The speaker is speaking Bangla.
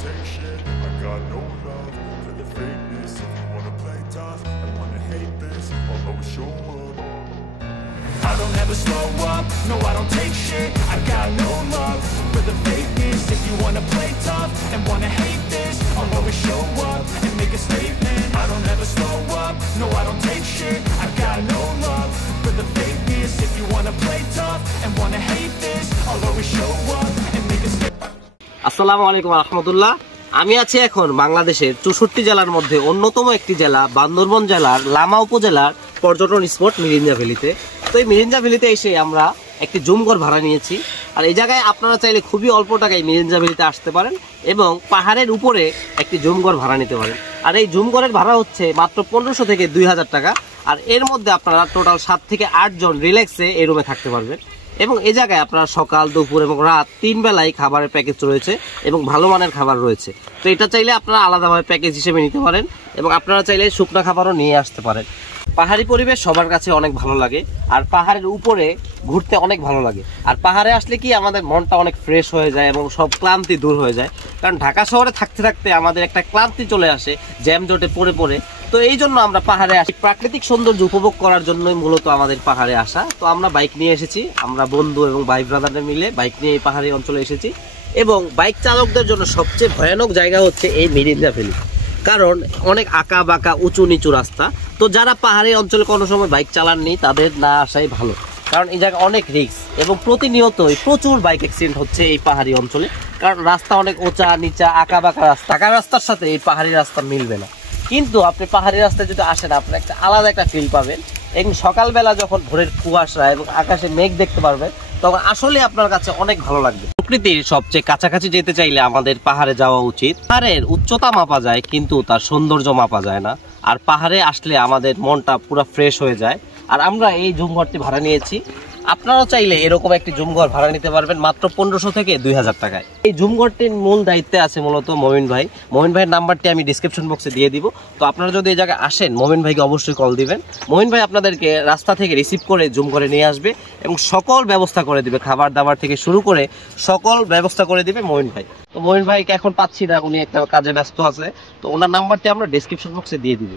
take shit. I got no love for the fakeness. If you wanna play tough and wanna hate this, I'll always show up. I don't ever slow up, no I don't take shit. I got no love for the fakeness. If you wanna play tough and wanna hate this, I'll always show up and make a statement. I don't ever slow up, no I don't take shit. I got no love for the fakeness. If you wanna play tough and wanna hate this, I'll always show up and make a statement. আসসালামু আলাইকুম রাহমাতুল্লাহ। আমি আছি এখন বাংলাদেশের 64 জেলার মধ্যে অন্যতম একটি জেলা বান্দরবান জেলার লামা উপজেলার পর্যটন স্পট মিরিঞ্জা ভ্যালিতে। তো এই মিরিঞ্জা ভ্যালিতে এসে আমরা একটি জুমঘর ভাড়া নিয়েছি। আর এই জায়গায় আপনারা চাইলে খুবই অল্প টাকায় মিরিঞ্জা ভ্যালিতে আসতে পারেন এবং পাহাড়ের উপরে একটি জুমঘর ভাড়া নিতে পারেন। আর এই জুমঘরের ভাড়া হচ্ছে মাত্র 1500 থেকে 2000 টাকা। আর এর মধ্যে আপনারা টোটাল 7 থেকে 8 জন রিল্যাক্সে এই রুমে থাকতে পারবেন। এবং এই জায়গায় আপনারা সকাল, দুপুর এবং রাত 3 বেলায় খাবারের প্যাকেজ রয়েছে এবং ভালো মানের খাবার রয়েছে। তো এটা চাইলে আপনারা আলাদাভাবে প্যাকেজ হিসেবে নিতে পারেন এবং আপনারা চাইলে শুকনো খাবারও নিয়ে আসতে পারেন। পাহাড়ি পরিবেশ সবার কাছে অনেক ভালো লাগে আর পাহাড়ের উপরে ঘুরতে অনেক ভালো লাগে। আর পাহাড়ে আসলে কি আমাদের মনটা অনেক ফ্রেশ হয়ে যায় এবং সব ক্লান্তি দূর হয়ে যায়। কারণ ঢাকা শহরে থাকতে থাকতে আমাদের একটা ক্লান্তি চলে আসে জ্যামজটে পড়ে পড়ে। তো এই জন্য আমরা পাহাড়ে আসি প্রাকৃতিক সৌন্দর্য উপভোগ করার জন্যই মূলত আমাদের পাহাড়ে আসা। তো আমরা বাইক নিয়ে এসেছি, আমরা বন্ধু এবং ভাই ব্রাদাররা মিলে বাইক নিয়ে এই পাহাড়ি অঞ্চলে এসেছি। এবং বাইক চালকদের জন্য সবচেয়ে ভয়ানক জায়গা হচ্ছে এই মিরিঞ্জা ভ্যালি, কারণ অনেক আঁকা বাঁকা উঁচু নিচু রাস্তা। তো যারা পাহাড়ি অঞ্চলে কোনো সময় বাইক চালাননি তাদের না আসাই ভালো, কারণ এই জায়গা অনেক রিস্ক এবং প্রতিনিয়তই প্রচুর বাইক অ্যাক্সিডেন্ট হচ্ছে এই পাহাড়ি অঞ্চলে। কারণ রাস্তা অনেক উঁচা নিচা আঁকা বাঁকা রাস্তা, আঁকা রাস্তার সাথে এই পাহাড়ি রাস্তা মিলবে না। কিন্তু আপনি পাহাড়ি রাস্তায় যদি আসেন আপনি একটা আলাদা একটা ফিল পাবেন। এবং সকালবেলা যখন ভোরের কুয়াশা এবং আকাশে মেঘ দেখতে পারবেন তখন আসলে আপনার কাছে অনেক ভালো লাগবে। প্রকৃতির সবচেয়ে কাছাকাছি যেতে চাইলে আমাদের পাহাড়ে যাওয়া উচিত। পাহাড়ের উচ্চতা মাপা যায় কিন্তু তার সৌন্দর্য মাপা যায় না। আর পাহাড়ে আসলে আমাদের মনটা পুরো ফ্রেশ হয়ে যায়। আর আমরা এই জুমঘরটি ভাড়া নিয়েছি। আপনারাও চাইলে এরকম একটি জুমঘর ভাড়া নিতে পারবেন মাত্র 1500 থেকে 2000 টাকায়। এই জুমঘরটির মূল দায়িত্বে আছে মূলত মমিন ভাই। মমিন ভাইয়ের নাম্বারটি আমি ডিসক্রিপশন বক্সে দিয়ে দিব। তো আপনারা যদি এই জায়গায় আসেন মমিন ভাইকে অবশ্যই কল দিবেন। মমিন ভাই আপনাদেরকে রাস্তা থেকে রিসিভ করে জুমঘরে নিয়ে আসবে এবং সকল ব্যবস্থা করে দিবে, খাবার দাবার থেকে শুরু করে সকল ব্যবস্থা করে দিবে মমিন ভাই। তো মমিন ভাইকে এখন পাচ্ছি না, উনি একটা কাজে ব্যস্ত আছে। তো ওনার নাম্বারটি আমরা ডিসক্রিপশন বক্সে দিয়ে দিব।